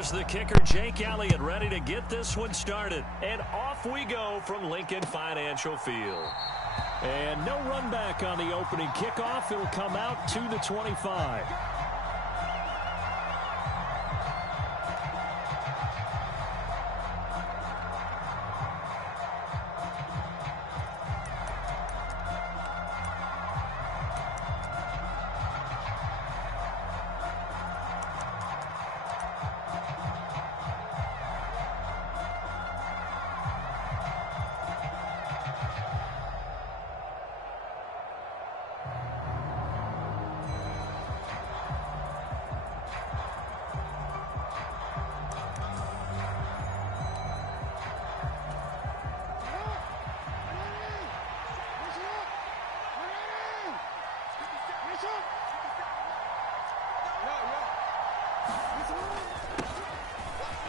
Here's the kicker, Jake Elliott, ready to get this one started. And off we go from Lincoln Financial Field. And no run back on the opening kickoff. It'll come out to the 25.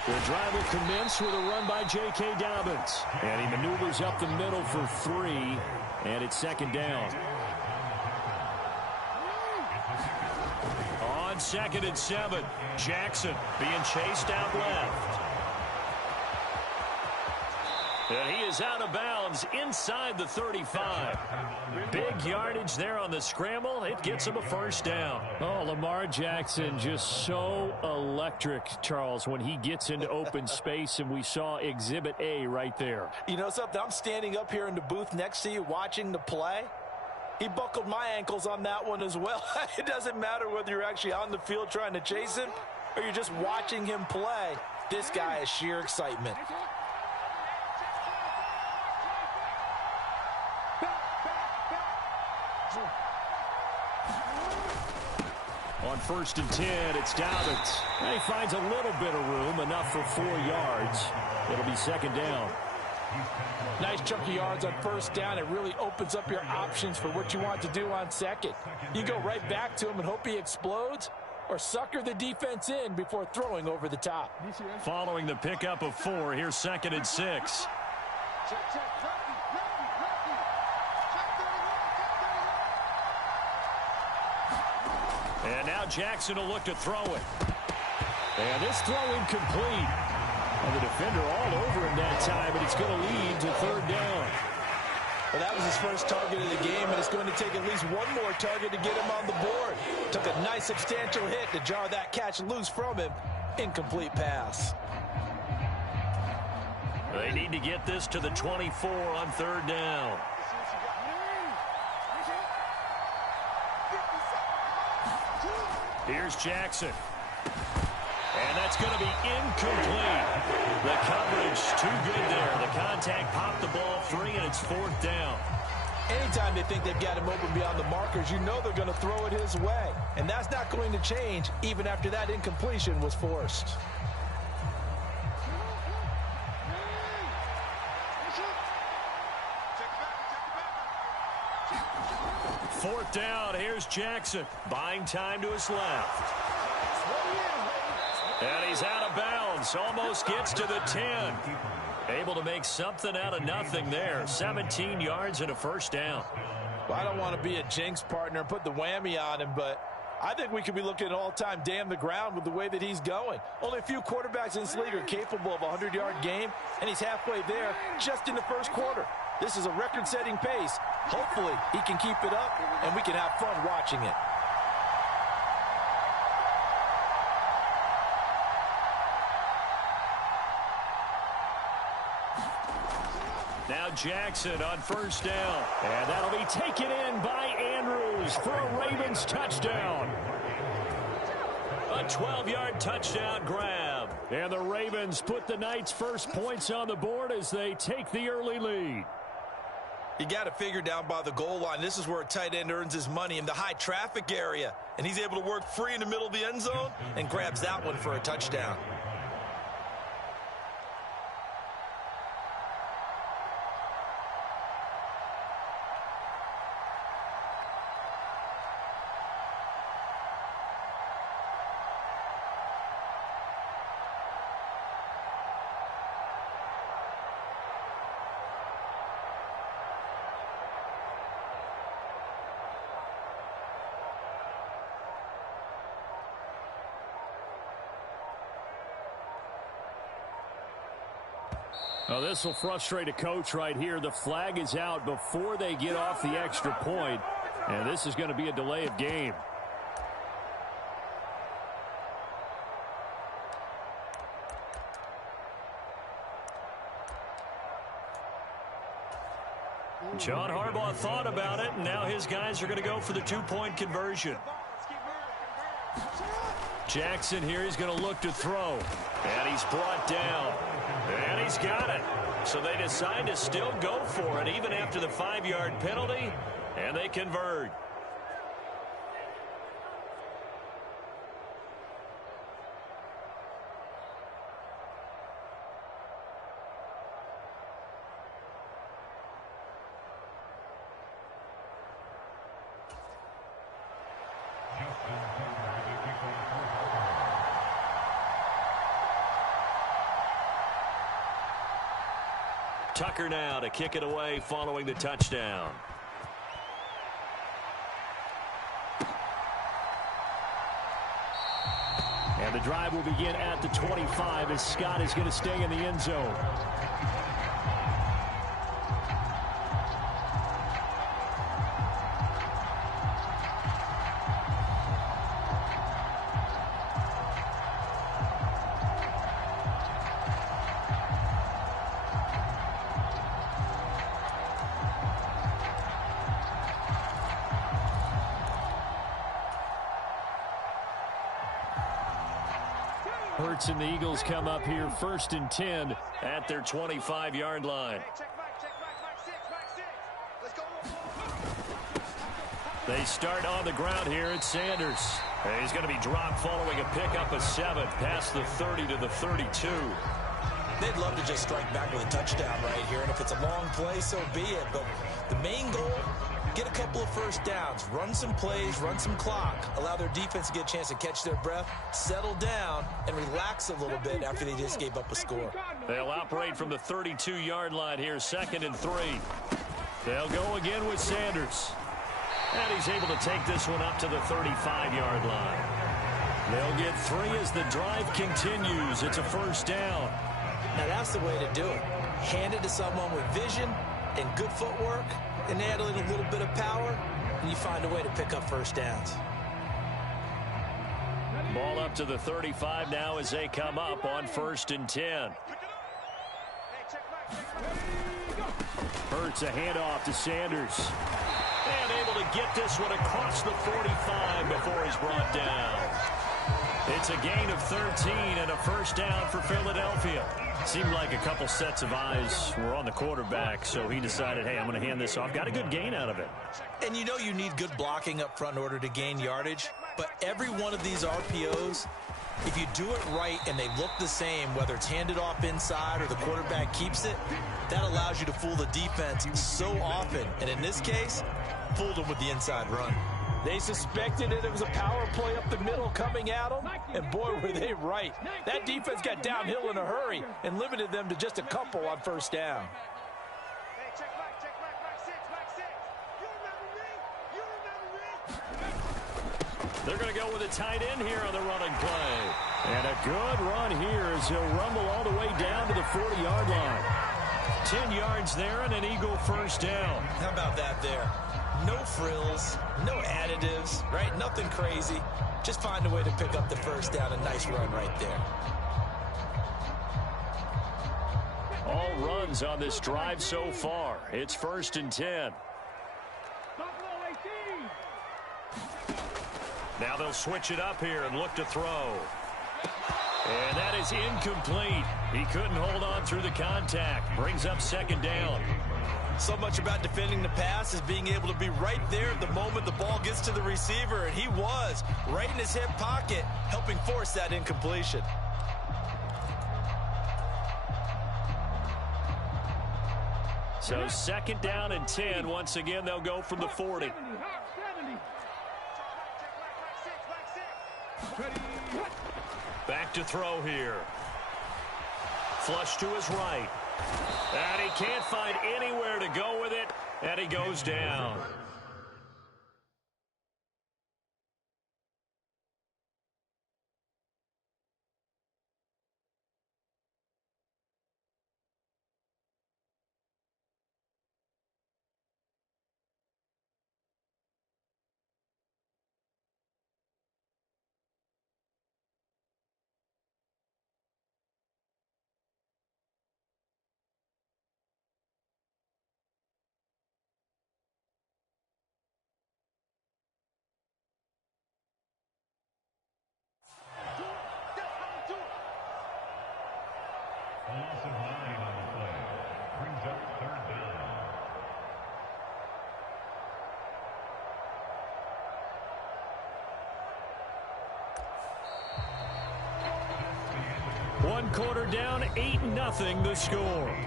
The drive will commence with a run by J.K. Dobbins. And he maneuvers up the middle for 3, and it's second down. On 2nd and 7, Jackson being chased out left. And he is out of bounds inside the 35. Big yardage there on the scramble. It gets him a first down. Oh, Lamar Jackson just so electric, Charles, when he gets into open space, and we saw Exhibit A right there. You know something? I'm standing up here in the booth next to you watching the play. He buckled my ankles on that one as well. It doesn't matter whether you're actually on the field trying to chase him or you're just watching him play. This guy is sheer excitement. On 1st and 10, it's Dobbins. And he finds a little bit of room, enough for 4 yards. It'll be second down. Nice chunk of yards on 1st down. It really opens up your options for what you want to do on 2nd. You go right back to him and hope he explodes, or sucker the defense in before throwing over the top. Following the pickup of 4, here's 2nd and 6. And now Jackson will look to throw it. And this throw incomplete. And the defender all over him that time, and it's going to lead to 3rd down. Well, that was his first target of the game, and it's going to take at least one more target to get him on the board. Took a nice substantial hit to jar that catch loose from him. Incomplete pass. They need to get this to the 24 on 3rd down. Here's Jackson. And that's going to be incomplete. The coverage too good there. The contact popped the ball free, and it's 4th down. Anytime they think they've got him open beyond the markers, you know they're going to throw it his way. And that's not going to change even after that incompletion was forced. Fourth down, here's Jackson. Buying time to his left. And he's out of bounds. Almost gets to the 10. Able to make something out of nothing there. 17 yards and a first down. Well, I don't want to be a jinx partner and put the whammy on him, but I think we could be looking at all-time damn the ground with the way that he's going. Only a few quarterbacks in this league are capable of a 100-yard game, and he's halfway there just in the first quarter. This is a record-setting pace. Hopefully, he can keep it up, and we can have fun watching it. Now Jackson on first down. And that'll be taken in by Andrews for a Ravens touchdown. A 12-yard touchdown grab. And the Ravens put the Knights' first points on the board as they take the early lead. You got to figure down by the goal line. This is where a tight end earns his money, in the high traffic area. And he's able to work free in the middle of the end zone and grabs that one for a touchdown. Oh, this will frustrate a coach right here. The flag is out before they get off the extra point, and this is going to be a delay of game. John Harbaugh thought about it, and now his guys are going to go for the two-point conversion. Jackson here, he's going to look to throw. And he's brought down. And he's got it. So they decide to still go for it, even after the 5-yard penalty, and they convert. Tucker now to kick it away following the touchdown. And the drive will begin at the 25 as Scott is going to stay in the end zone. Hurts and the Eagles come up here 1st and 10 at their 25-yard line. They start on the ground here. It's Sanders. He's going to be dropped following a pickup of 7 past the 30 to the 32. They'd love to just strike back with a touchdown right here, and if it's a long play, so be it. But the main goal, get a couple of first downs, run some plays, run some clock, allow their defense to get a chance to catch their breath, settle down, and relax a little bit after they just gave up a score. They'll operate from the 32-yard line here, 2nd and 3. They'll go again with Sanders. And he's able to take this one up to the 35-yard line. They'll get 3 as the drive continues. It's a first down. Now that's the way to do it. Hand it to someone with vision and good footwork, and add in a little bit of power, and you find a way to pick up first downs. Ball up to the 35 now as they come up on 1st and 10. Hurts a handoff to Sanders. And able to get this one across the 45 before he's brought down. It's a gain of 13 and a first down for Philadelphia. Seemed like a couple sets of eyes were on the quarterback, so he decided, hey, I'm going to hand this off. Got a good gain out of it. And you know you need good blocking up front in order to gain yardage, but every one of these RPOs, if you do it right and they look the same, whether it's handed off inside or the quarterback keeps it, that allows you to fool the defense so often. And in this case, fooled them with the inside run. They suspected it was a power play up the middle coming at them, and boy, were they right. That defense got downhill in a hurry and limited them to just a couple on first down. They're going to go with a tight end here on the running play. And a good run here as he'll rumble all the way down to the 40-yard line. 10 yards there and an Eagle first down. How about that there? No frills, no additives, right? Nothing crazy. Just find a way to pick up the first down. A nice run right there. All runs on this drive so far. It's 1st and 10. Now they'll switch it up here and look to throw. And that is incomplete. He couldn't hold on through the contact. Brings up 2nd down. So much about defending the pass is being able to be right there at the moment the ball gets to the receiver, and he was right in his hip pocket, helping force that incompletion. So 2nd down and 10. Once again, they'll go from the 40. Back to throw here. Flush to his right. And he can't find anywhere to go with it, and he goes down. one quarter down, 8-0 the score.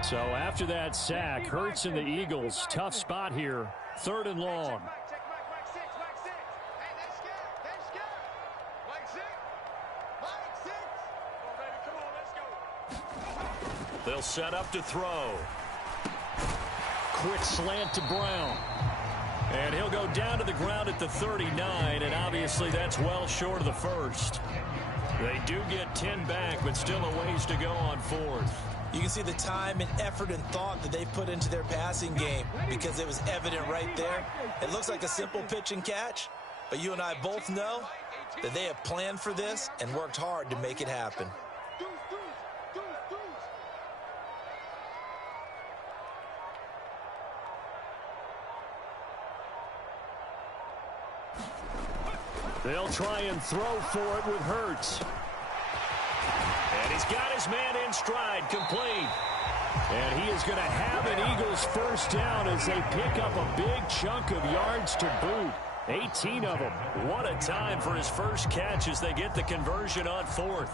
So after that sack, Hurts and the Eagles, tough spot here, 3rd and long. They'll set up to throw. Quick slant to Brown. And he'll go down to the ground at the 39, and obviously that's well short of the first. They do get 10 back, but still a ways to go on 4th. You can see the time and effort and thought that they put into their passing game because it was evident right there. It looks like a simple pitch and catch, but you and I both know that they have planned for this and worked hard to make it happen. They'll try and throw for it with Hurts. And he's got his man in stride, complete. And he is going to have an Eagles first down as they pick up a big chunk of yards to boot. 18 of them. What a time for his first catch as they get the conversion on 4th.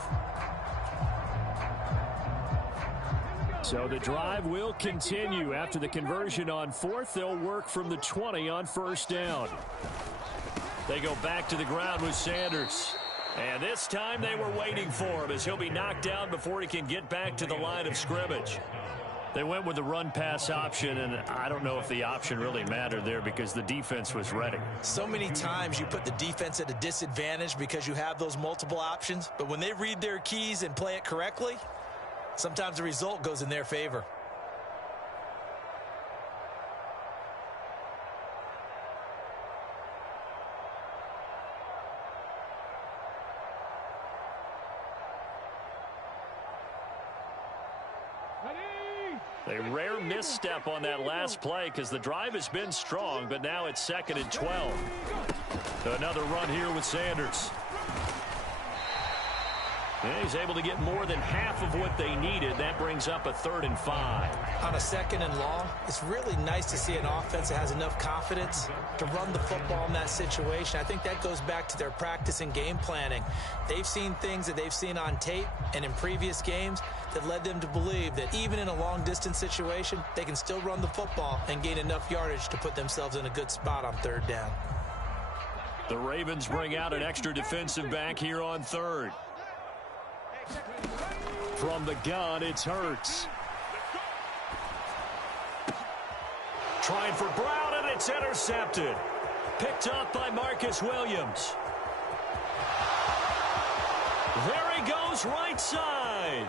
So the drive will continue. After the conversion on 4th, they'll work from the 20 on first down. They go back to the ground with Sanders. And this time they were waiting for him as he'll be knocked down before he can get back to the line of scrimmage. They went with the run-pass option, and I don't know if the option really mattered there because the defense was ready. So many times you put the defense at a disadvantage because you have those multiple options, but when they read their keys and play it correctly, sometimes the result goes in their favor. A rare misstep on that last play because the drive has been strong, but now it's 2nd and 12. Another run here with Sanders. And he's able to get more than half of what they needed. That brings up a 3rd and 5. On a 2nd and long, it's really nice to see an offense that has enough confidence to run the football in that situation. I think that goes back to their practice and game planning. They've seen things that they've seen on tape and in previous games that led them to believe that even in a long-distance situation, they can still run the football and gain enough yardage to put themselves in a good spot on 3rd down. The Ravens bring out an extra defensive back here on 3rd. From the gun, it's Hurts. Trying for Brown, and it's intercepted. Picked up by Marcus Williams. There he goes, right side.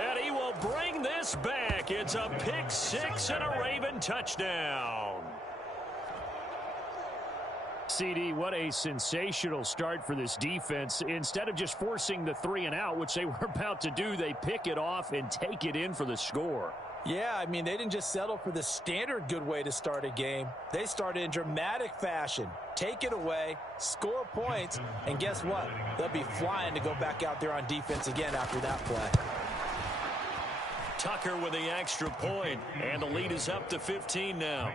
And he will bring this back. It's a pick 6 and a Raven touchdown. CD, what a sensational start for this defense. Instead of just forcing the 3 and out, which they were about to do, they pick it off and take it in for the score. Yeah, I mean, they didn't just settle for the standard good way to start a game. They started in dramatic fashion. Take it away, score points, and guess what? They'll be flying to go back out there on defense again after that play. Tucker with the extra point, and the lead is up to 15 now.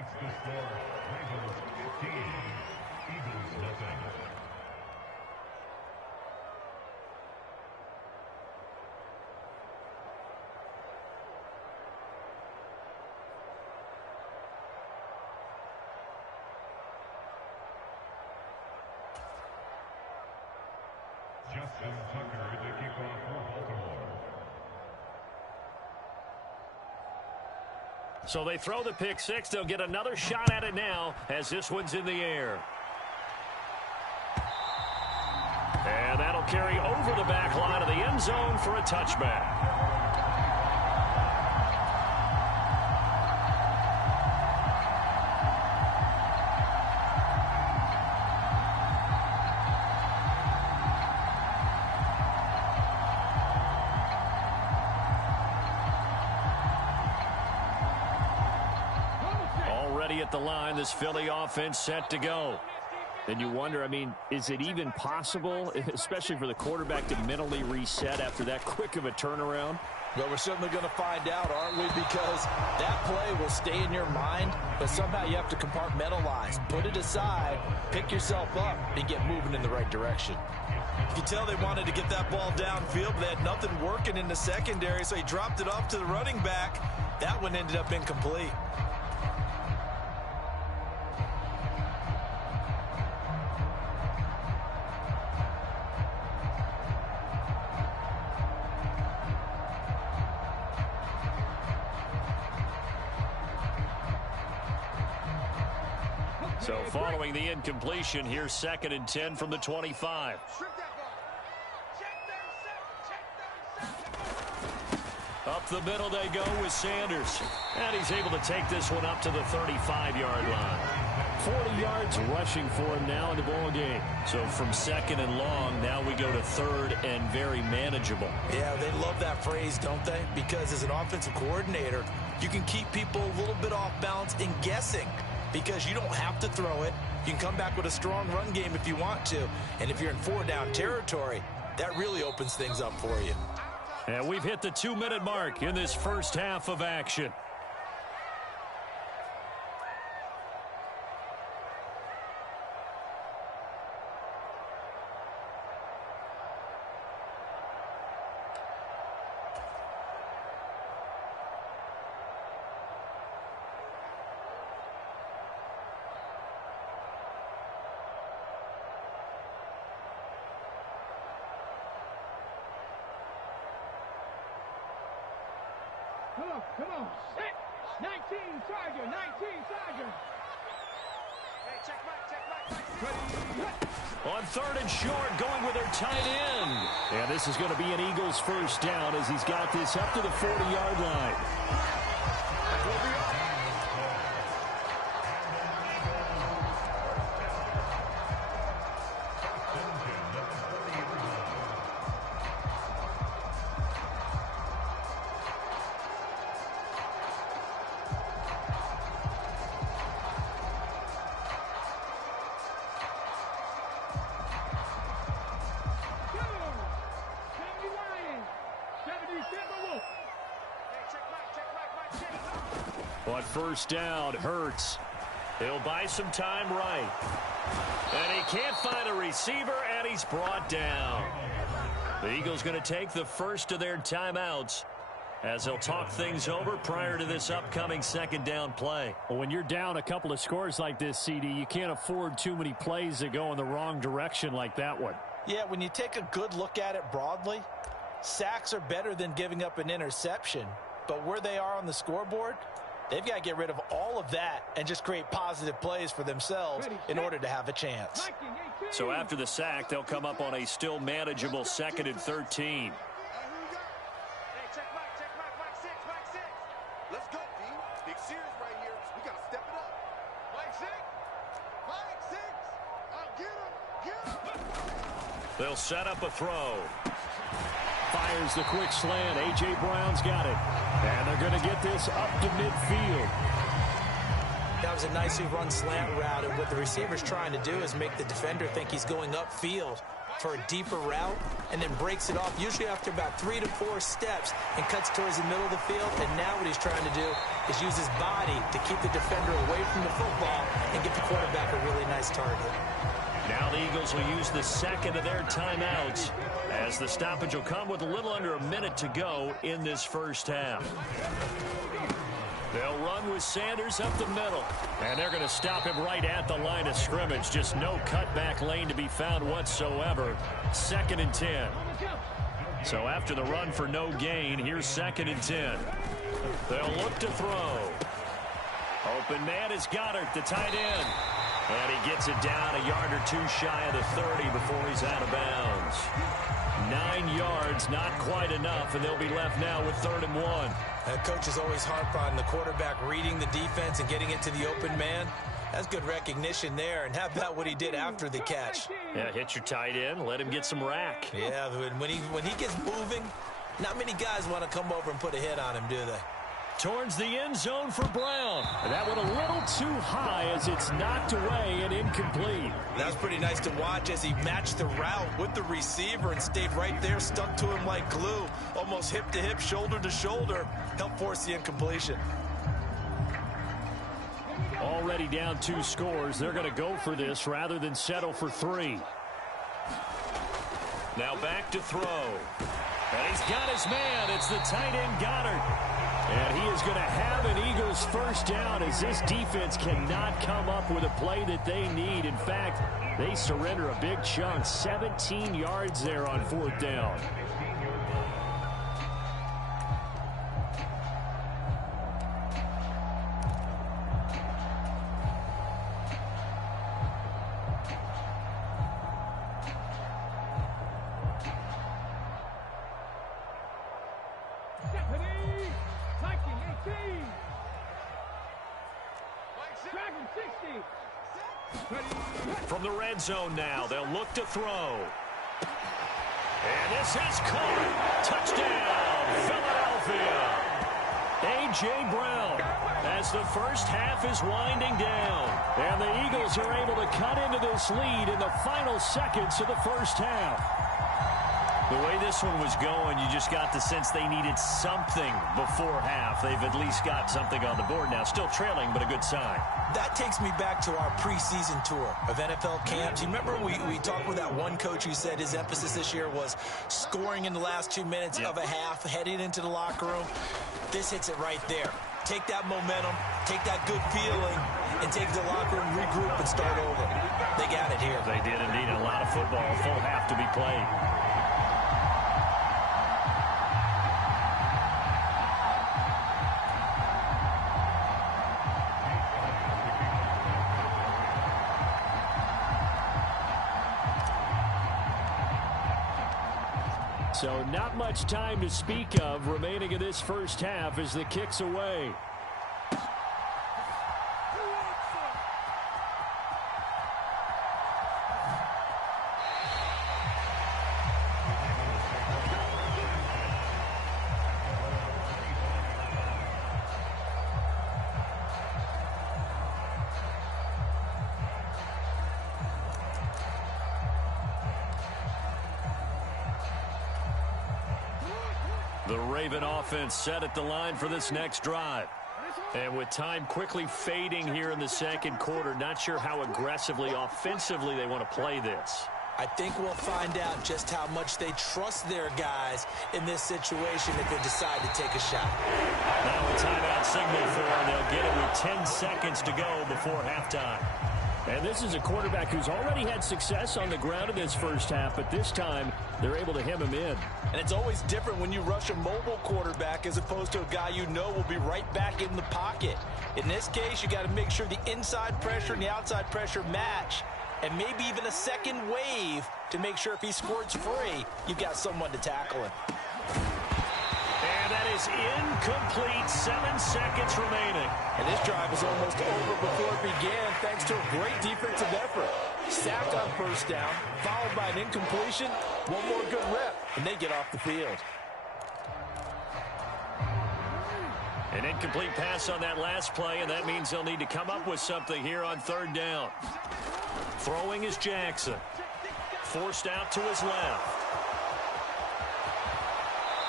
So they throw the pick 6. They'll get another shot at it now as this one's in the air. And that'll carry over the back line of the end zone for a touchback. ready at the line. This Philly offense set to go. And you wonder, I mean, is it even possible, especially for the quarterback, to mentally reset after that quick of a turnaround? Well, we're certainly going to find out, aren't we? Because that play will stay in your mind, but somehow you have to compartmentalize, put it aside, pick yourself up, and get moving in the right direction. You can tell they wanted to get that ball downfield, but they had nothing working in the secondary, so he dropped it off to the running back. That one ended up incomplete. So following the incompletion, here's 2nd and 10 from the 25. Up the middle they go with Sanders. And he's able to take this one up to the 35-yard line. 40 yards rushing for him now in the ball game. So from 2nd and long, now we go to 3rd and very manageable. Yeah, they love that phrase, don't they? Because as an offensive coordinator, you can keep people a little bit off balance and guessing. Because you don't have to throw it. You can come back with a strong run game if you want to. And if you're in 4-down territory, that really opens things up for you. And we've hit the 2-minute mark in this first half of action. Come on. 19, Tiger. 19, Tiger. Hey, check back. On 3rd and short, going with their tight end. And this is going to be an Eagles first down as he's got this up to the 40-yard line. On first down, Hurts. He'll buy some time right. And he can't find a receiver, and he's brought down. The Eagles going to take the first of their timeouts as they'll talk things over prior to this upcoming 2nd down play. Well, when you're down a couple of scores like this, CD, you can't afford too many plays that go in the wrong direction like that one. Yeah, when you take a good look at it broadly, sacks are better than giving up an interception. But where they are on the scoreboard, they've got to get rid of all of that and just create positive plays for themselves in order to have a chance. So after the sack, they'll come up on a still manageable 2nd and 13. Let's go, D. Big series right here. We got to step it up. Mike 6. Mike 6. I'll get him. Get him. They'll set up a throw. Fires the quick slant. A.J. Brown's got it. And they're going to get this up to midfield. That was a nicely run slant route, and what the receiver's trying to do is make the defender think he's going upfield for a deeper route, and then breaks it off, usually after about 3 to 4 steps, and cuts towards the middle of the field. And now what he's trying to do is use his body to keep the defender away from the football and get the quarterback a really nice target. Now the Eagles will use the 2nd of their timeouts as the stoppage will come with a little under a minute to go in this first half. They'll run with Sanders up the middle, and they're going to stop him right at the line of scrimmage. Just no cutback lane to be found whatsoever. 2nd and 10. So after the run for no gain, here's 2nd and 10. They'll look to throw. Open man is Goddard, the tight end. And he gets it down a yard or 2 shy of the 30 before he's out of bounds. 9 yards, not quite enough, and they'll be left now with 3rd and 1. Coaches always harp on the quarterback reading the defense and getting it to the open man. That's good recognition there. And how about what he did after the catch? Yeah, hit your tight end, let him get some rack. Yeah, when he gets moving, not many guys want to come over and put a hit on him, do they? towards the end zone for Brown. And that one a little too high as it's knocked away and incomplete. That's pretty nice to watch as he matched the route with the receiver and stayed right there, stuck to him like glue, almost hip to hip, shoulder to shoulder, helped force the incompletion. Already down 2 scores. They're going to go for this rather than settle for 3. Now back to throw. And he's got his man. It's the tight end Goddard. And he is going to have an Eagles first down as this defense cannot come up with a play that they need. In fact, they surrender a big chunk. 17 yards there on 4th down. From the red zone now, they'll look to throw. And this is caught. Touchdown, Philadelphia. A.J. Brown as the first half is winding down. And the Eagles are able to cut into this lead in the final seconds of the first half. The way this one was going, you just got the sense they needed something before half. They've at least got something on the board now. Still trailing, but a good sign. That takes me back to our preseason tour of NFL camps. You remember we talked with that one coach who said his emphasis this year was scoring in the last 2 minutes of a half, heading into the locker room. This hits it right there. Take that momentum, take that good feeling, and take it to the locker room, regroup, and start over. They got it here. They did indeed. A lot of football, a full half to be played. So not much time to speak of remaining in this first half as the kick's away. The Raven offense set at the line for this next drive. And with time quickly fading here in the second quarter, not sure how aggressively, offensively they want to play this. I think we'll find out just how much they trust their guys in this situation if they decide to take a shot. Now a timeout signal for them. They'll get it with 10 seconds to go before halftime. And this is a quarterback who's already had success on the ground in this first half, but this time they're able to hem him in. And it's always different when you rush a mobile quarterback as opposed to a guy you know will be right back in the pocket. In this case, you got to make sure the inside pressure and the outside pressure match, and maybe even a second wave to make sure if he squirts free, you've got someone to tackle him. And that is incomplete. 7 seconds remaining. And this drive was almost over before it began thanks to a great defensive effort. Sacked on first down, followed by an incompletion, one more good rep, and they get off the field. An incomplete pass on that last play, and that means they'll need to come up with something here on 3rd down. Throwing is Jackson. Forced out to his left.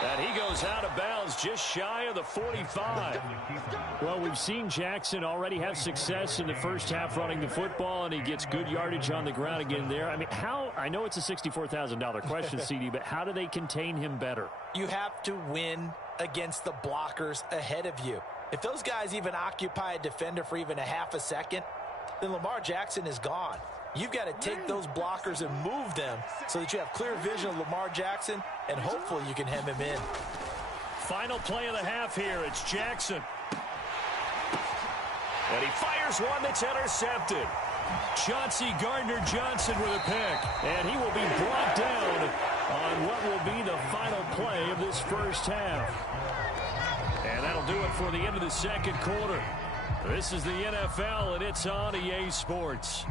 And he goes out of bounds just shy of the 45. Well, we've seen Jackson already have success in the first half running the football, and he gets good yardage on the ground again there. I mean, I know it's a $64,000 question, CD, but how do they contain him better? You have to win against the blockers ahead of you. If those guys even occupy a defender for even a half a second, then Lamar Jackson is gone. You've got to take those blockers and move them so that you have clear vision of Lamar Jackson, and hopefully you can hem him in. Final play of the half here. It's Jackson. And he fires one that's intercepted. Chauncey Gardner-Johnson with a pick. And he will be brought down on what will be the final play of this first half. And that'll do it for the end of the second quarter. This is the NFL, and it's on EA Sports.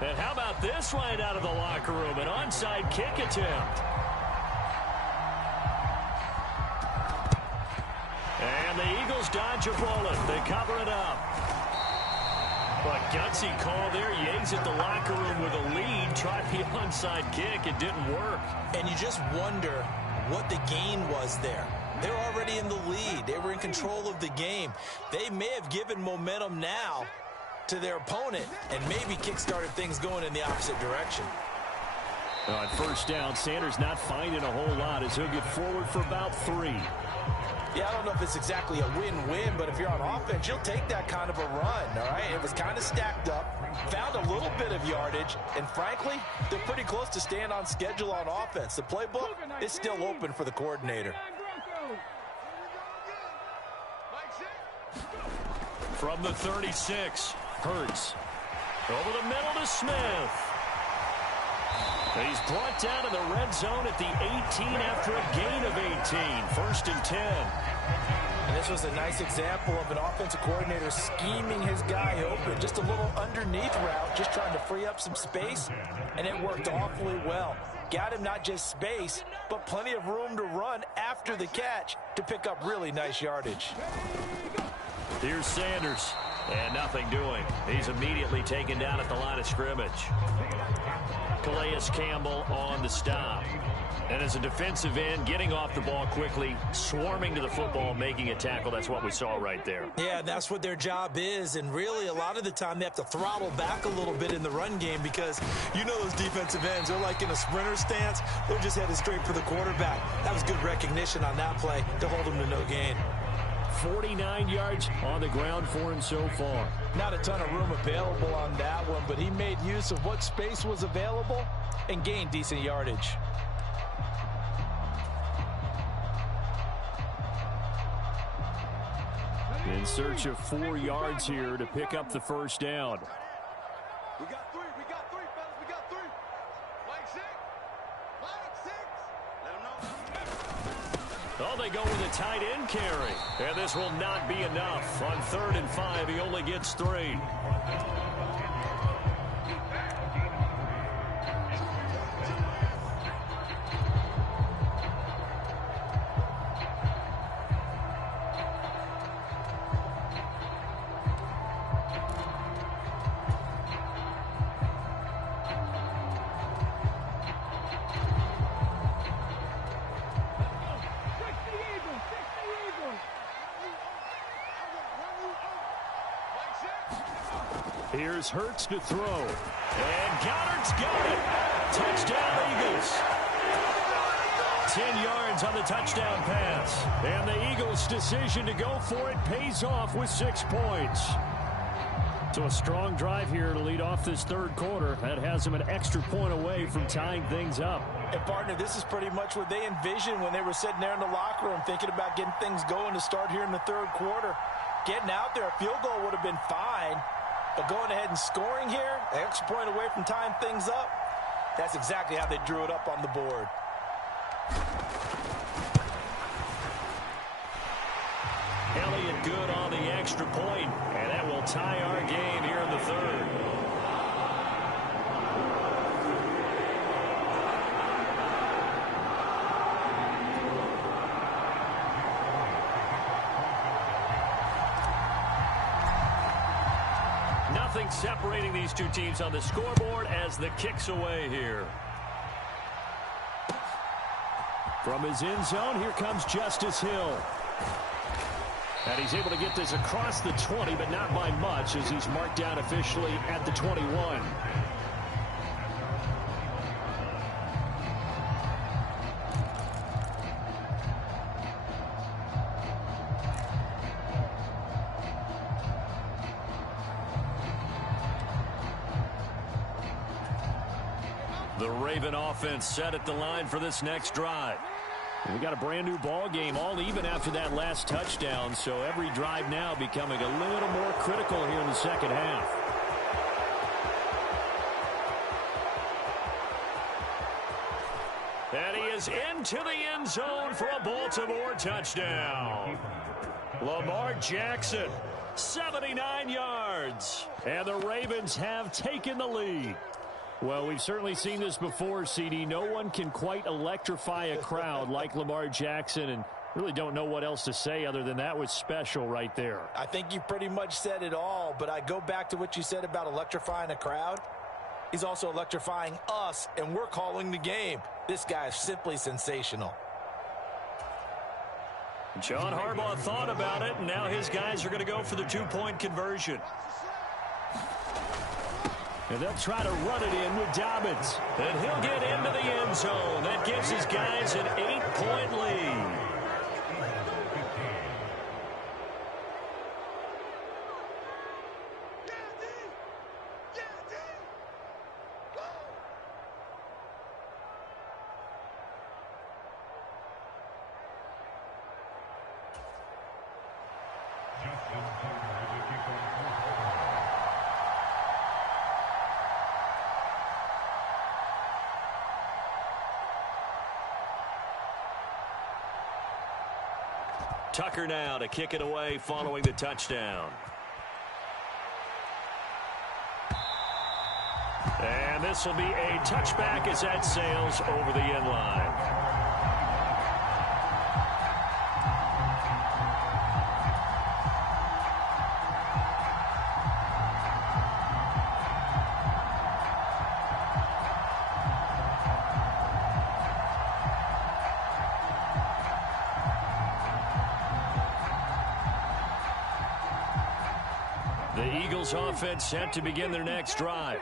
And how about get this right out of the locker room? An onside kick attempt. And the Eagles dodge a bullet. They cover it up. But gutsy call there. Yates at the locker room with a lead. Tried the onside kick. It didn't work. And you just wonder what the gain was there. They're already in the lead. They were in control of the game. They may have given momentum now to their opponent and maybe kick-started things going in the opposite direction. On first down, Sanders not finding a whole lot as he'll get forward for about 3. Yeah, I don't know if it's exactly a win-win, but if you're on offense, you'll take that kind of a run, all right? It was kind of stacked up, found a little bit of yardage, and frankly, they're pretty close to staying on schedule on offense. The playbook is still open for the coordinator. From the 36, Hurts. Over the middle to Smith. He's brought down to the red zone at the 18 after a gain of 18. First and 10. And this was a nice example of an offensive coordinator scheming his guy open. Just a little underneath route, just trying to free up some space, and it worked awfully well. Got him not just space, but plenty of room to run after the catch to pick up really nice yardage. Here's Sanders, and nothing doing. He's immediately taken down at the line of scrimmage. Calais Campbell on the stop. And as a defensive end, getting off the ball quickly, swarming to the football, making a tackle, that's what we saw right there. Yeah, that's what their job is, and really a lot of the time they have to throttle back a little bit in the run game because you know those defensive ends, they're like in a sprinter stance, they're just headed straight for the quarterback. That was good recognition on that play to hold them to no gain. 49 yards on the ground for him so far. Not a ton of room available on that one, but he made use of what space was available and gained decent yardage. In search of 4 yards here to pick up the first down. We got three, fellas, we got 3. Flag 6. Let them know. Oh, they go with a tight end carry. And this will not be enough. On 3rd and 5, he only gets 3. Here's Hurts to throw. And Goddard's got it. Touchdown, Eagles. 10 yards on the touchdown pass. And the Eagles' decision to go for it pays off with 6 points. So a strong drive here to lead off this third quarter. That has them an extra point away from tying things up. And, partner, this is pretty much what they envisioned when they were sitting there in the locker room thinking about getting things going to start here in the third quarter. Getting out there, a field goal would have been fine. But going ahead and scoring here, an extra point away from tying things up, that's exactly how they drew it up on the board. Elliott good on the extra point, and that will tie our game here in the third. Nothing separating these two teams on the scoreboard as the kick's away here. From his end zone, here comes Justice Hill. And he's able to get this across the 20, but not by much as he's marked down officially at the 21. The Raven offense set at the line for this next drive. We got a brand new ball game, all even after that last touchdown, so every drive now becoming a little more critical here in the second half. And he is into the end zone for a Baltimore touchdown. Lamar Jackson, 79 yards. And the Ravens have taken the lead. Well, we've certainly seen this before, CD. No one can quite electrify a crowd like Lamar Jackson, and really don't know what else to say other than that was special right there. I think you pretty much said it all, but I go back to what you said about electrifying a crowd. He's also electrifying us, and we're calling the game. This guy is simply sensational. John Harbaugh thought about it, and now his guys are going to go for the two-point conversion. And they'll try to run it in with Dobbins. And he'll get into the end zone. That gives his guys an 8-point lead. Tucker now to kick it away following the touchdown. And this will be a touchback as that sails over the end line. The Eagles offense set to begin their next drive.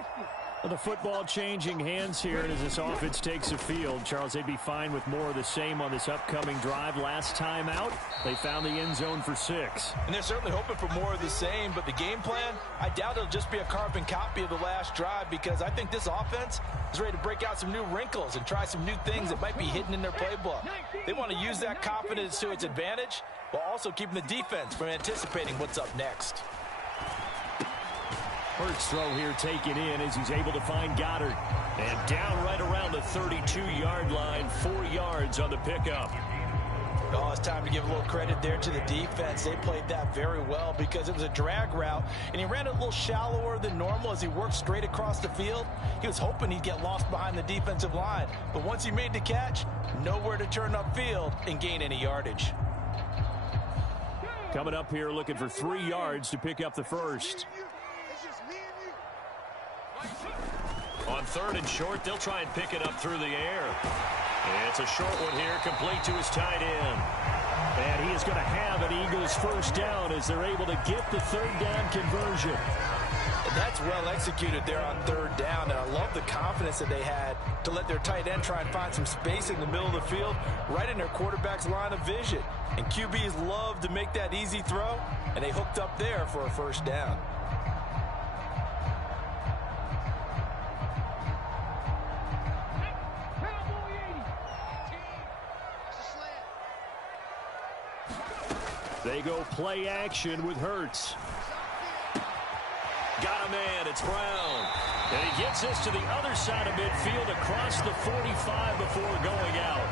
Well, the football changing hands here as this offense takes the field. Charles, they'd be fine with more of the same on this upcoming drive. Last time out, they found the end zone for 6. And they're certainly hoping for more of the same, but the game plan, I doubt it'll just be a carbon copy of the last drive, because I think this offense is ready to break out some new wrinkles and try some new things that might be hidden in their playbook. They want to use that confidence to its advantage while also keeping the defense from anticipating what's up next. Hurts throw here taken in as he's able to find Goddard. And down right around the 32-yard line, 4 yards on the pickup. Oh, it's time to give a little credit there to the defense. They played that very well because it was a drag route, and he ran it a little shallower than normal as he worked straight across the field. He was hoping he'd get lost behind the defensive line, but once he made the catch, nowhere to turn upfield and gain any yardage. Coming up here looking for 3 yards to pick up the first. On 3rd and short, they'll try and pick it up through the air. It's a short one here, complete to his tight end. And he is going to have an Eagles first down as they're able to get the 3rd down conversion. And that's well executed there on 3rd down, and I love the confidence that they had to let their tight end try and find some space in the middle of the field, right in their quarterback's line of vision. And QBs love to make that easy throw, and they hooked up there for a first down. They go play action with Hurts. Got a man, it's Brown. And he gets this to the other side of midfield across the 45 before going out.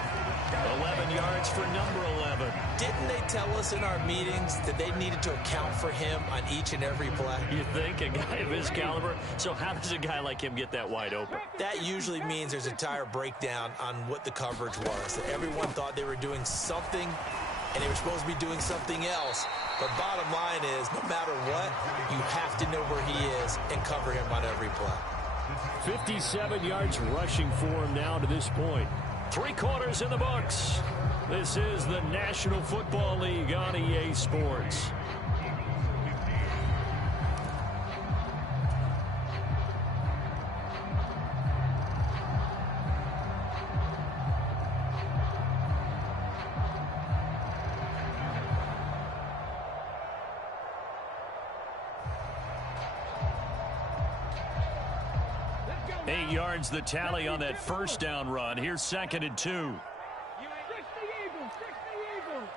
11 yards for number 11. Didn't they tell us in our meetings that they needed to account for him on each and every play? You think, a guy of his caliber? So how does a guy like him get that wide open? That usually means there's a entire breakdown on what the coverage was. That everyone thought they were doing something, and they were supposed to be doing something else. But bottom line is, no matter what, you have to know where he is and cover him on every play. 57 yards rushing for him now to this point. 3 quarters in the books. This is the National Football League on EA Sports. Yards the tally on that first down run. Here's 2nd and 2. 60 Eagles, 60 Eagles.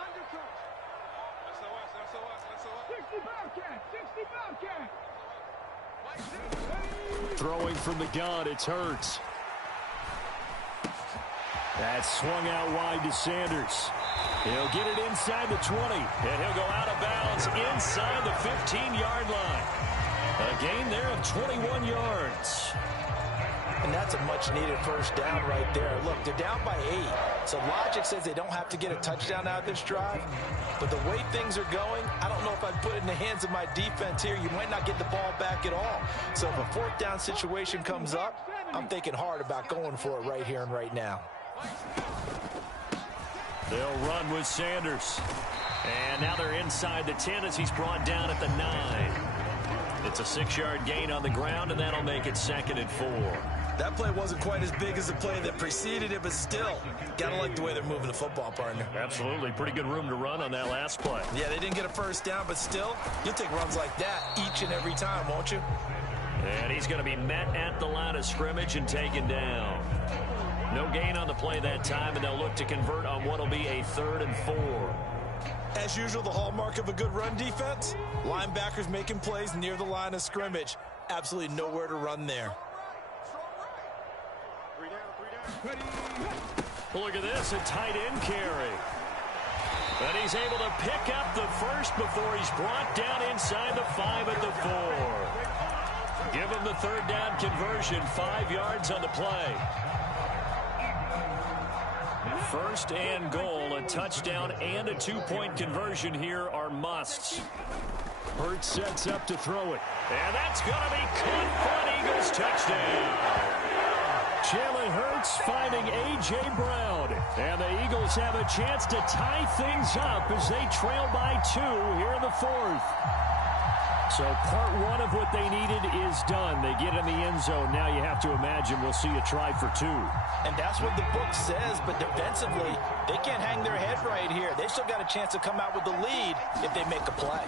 Undercut. 60 Bobcat, 60 Bobcat. Throwing from the gun, it's Hurts. That's swung out wide to Sanders. He'll get it inside the 20. And he'll go out of bounds inside the 15-yard line. A A gain there of 21 yards. And that's a much-needed first down right there. Look, they're down by 8. So logic says they don't have to get a touchdown out of this drive. But the way things are going, I don't know if I'd put it in the hands of my defense here. You might not get the ball back at all. So if a fourth down situation comes up, I'm thinking hard about going for it right here and right now. They'll run with Sanders. And now they're inside the 10 as he's brought down at the 9. It's a 6-yard gain on the ground, and that'll make it 2nd and 4. That play wasn't quite as big as the play that preceded it, but still, gotta like the way they're moving the football, partner. Absolutely. Pretty good room to run on that last play. Yeah, they didn't get a first down, but still, you'll take runs like that each and every time, won't you? And he's going to be met at the line of scrimmage and taken down. No gain on the play that time, and they'll look to convert on what will be a 3rd and 4. As usual, the hallmark of a good run defense, linebackers making plays near the line of scrimmage. Absolutely nowhere to run there. Look at this, a tight end carry. But he's able to pick up the first before he's brought down inside the 5 at the 4. Give him the 3rd down conversion, 5 yards on the play. 1st and goal, a touchdown and a 2-point conversion here are musts. Hurts sets up to throw it. And that's going to be caught for an Eagles touchdown. Jalen Hurts finding A.J. Brown. And the Eagles have a chance to tie things up as they trail by 2 here in the 4th. So part 1 of what they needed is done. They get in the end zone. Now you have to imagine we'll see a try for 2. And that's what the book says, but defensively, they can't hang their head right here. They've still got a chance to come out with the lead if they make a play.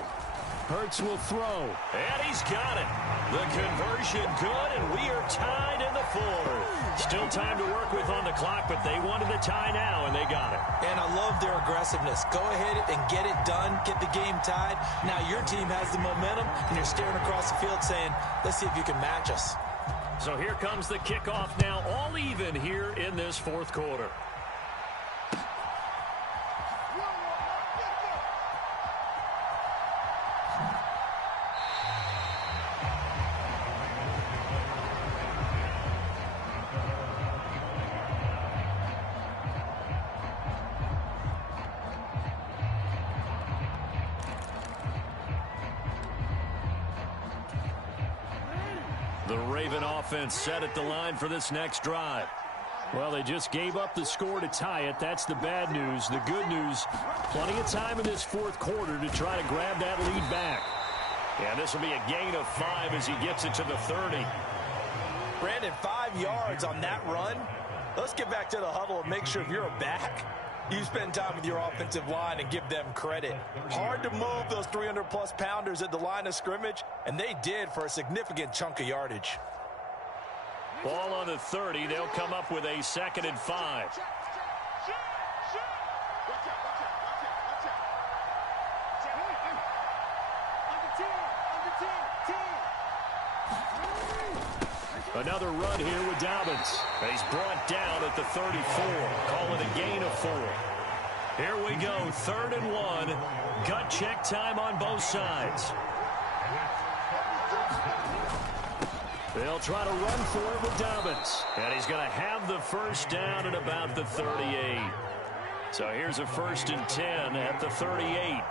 Hurts will throw. And he's got it. The conversion good, and we are tied in the 4th. Still time to work with on the clock, but they wanted the tie now, and they got it. And I love their aggressiveness. Go ahead and get it done, get the game tied. Now your team has the momentum, and you're staring across the field saying, let's see if you can match us. So here comes the kickoff now, all even here in this 4th quarter. The Raven offense set at the line for this next drive. Well, they just gave up the score to tie it. That's the bad news. The good news, plenty of time in this 4th quarter to try to grab that lead back. Yeah, this will be a gain of 5 as he gets it to the 30. Brandon, 5 yards on that run. Let's get back to the huddle and make sure if you're a back, you spend time with your offensive line and give them credit. Hard to move those 300-plus pounders at the line of scrimmage, and they did for a significant chunk of yardage. Ball on the 30. They'll come up with a 2nd and 5. Another run here with Dobbins. He's brought down at the 34. Call it a gain of 4. Here we go, 3rd and 1. Gut check time on both sides. They'll try to run for it with Dobbins. And he's going to have the first down at about the 38. So here's a 1st and 10 at the 38.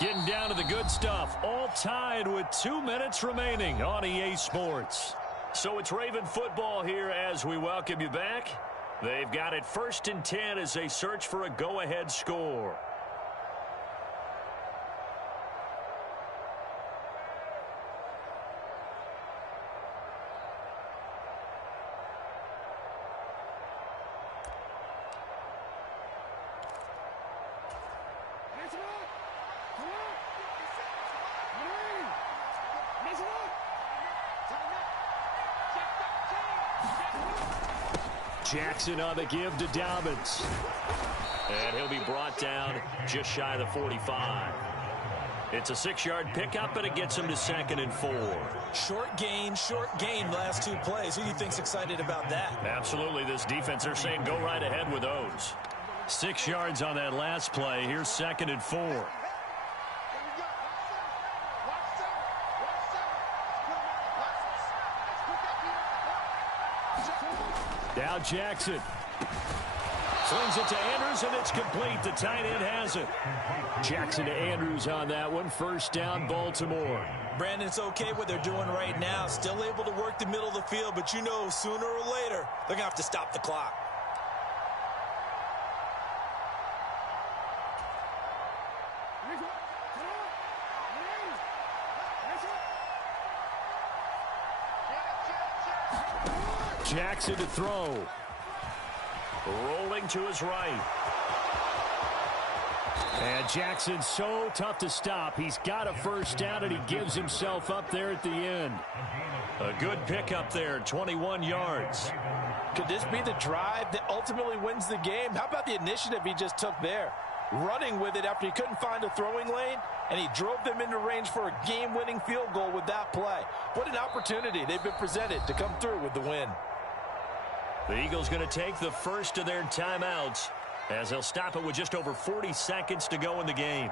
Getting down to the good stuff. All tied with 2 minutes remaining on EA Sports. So it's Raven football here as we welcome you back. They've got it 1st and 10 as they search for a go-ahead score. Jackson on the give to Dobbins. And he'll be brought down just shy of the 45. It's a 6-yard pickup, and it gets him to 2nd and 4. Short gain, last 2 plays. Who do you think's excited about that? Absolutely. This defense, they're saying go right ahead with those. 6 yards on that last play. Here's 2nd and 4. Now Jackson. Slings it to Andrews, and it's complete. The tight end has it. Jackson to Andrews on that one. First down, Baltimore. Brandon, it's okay what they're doing right now. Still able to work the middle of the field, but you know sooner or later they're going to have to stop the clock. Jackson to throw. Rolling to his right. And Jackson's so tough to stop. He's got a first down, and he gives himself up there at the end. A good pickup there, 21 yards. Could this be the drive that ultimately wins the game? How about the initiative he just took there? Running with it after he couldn't find a throwing lane, and he drove them into range for a game-winning field goal with that play. What an opportunity they've been presented to come through with the win. The Eagles going to take the first of their timeouts as they'll stop it with just over 40 seconds to go in the game.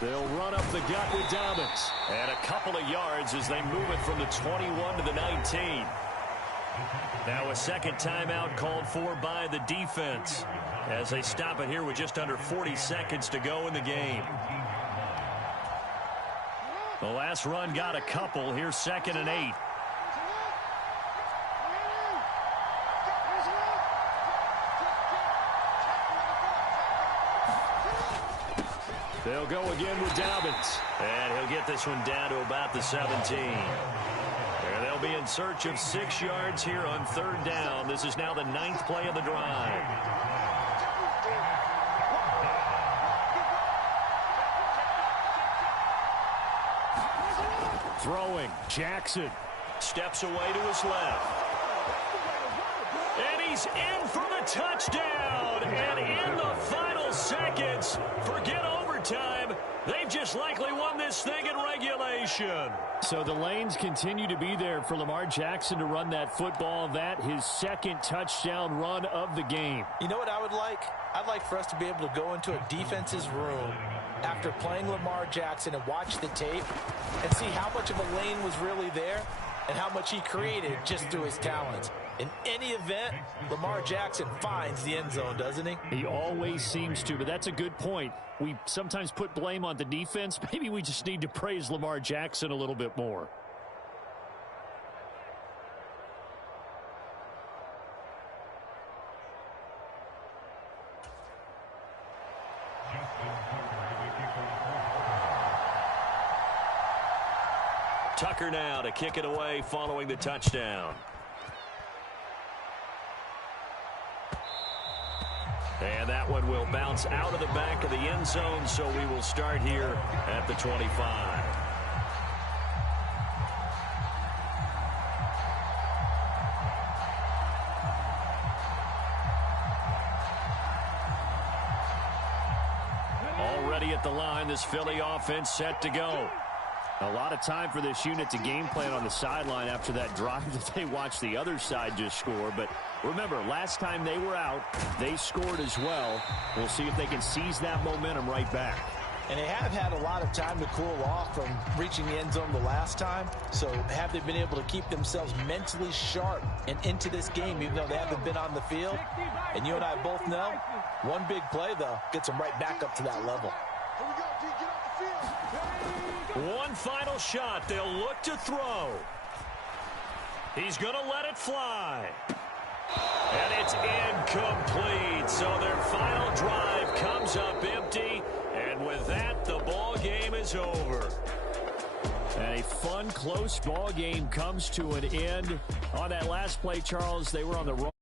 They'll run up the gut with Dobbins. And a couple of yards as they move it from the 21 to the 19. Now a second timeout called for by the defense as they stop it here with just under 40 seconds to go in the game. The last run got a couple. Here's 2nd and 8. They'll go again with Dobbins. And he'll get this one down to about the 17. And they'll be in search of 6 yards here on 3rd down. This is now the 9th play of the drive. Throwing. Jackson. Steps away to his left. And he's in for the touchdown. And in the final seconds, forget overtime, they've just likely won this thing in regulation. So the lanes continue to be there for Lamar Jackson to run that football. That his 2nd touchdown run of the game. You know what I would like? I'd like for us to be able to go into a defense's room after playing Lamar Jackson and watch the tape and see how much of a lane was really there and how much he created just through his talents. In any event, Lamar Jackson finds the end zone, doesn't he? He always seems to, but that's a good point. We sometimes put blame on the defense. Maybe we just need to praise Lamar Jackson a little bit more. Tucker now to kick it away following the touchdown. And that one will bounce out of the back of the end zone, so we will start here at the 25. Already at the line, this Philly offense set to go. A lot of time for this unit to game plan on the sideline after that drive that they watched the other side just score. But remember, last time they were out, they scored as well. We'll see if they can seize that momentum right back. And they have had a lot of time to cool off from reaching the end zone the last time. So have they been able to keep themselves mentally sharp and into this game, even though they haven't been on the field? And you and I both know, one big play, though, gets them right back up to that level. Here we go, D. Get off the field. One final shot. They'll look to throw. He's going to let it fly. And it's incomplete. So their final drive comes up empty. And with that, the ball game is over. And a fun, close ball game comes to an end. On that last play, Charles, they were on the wrong.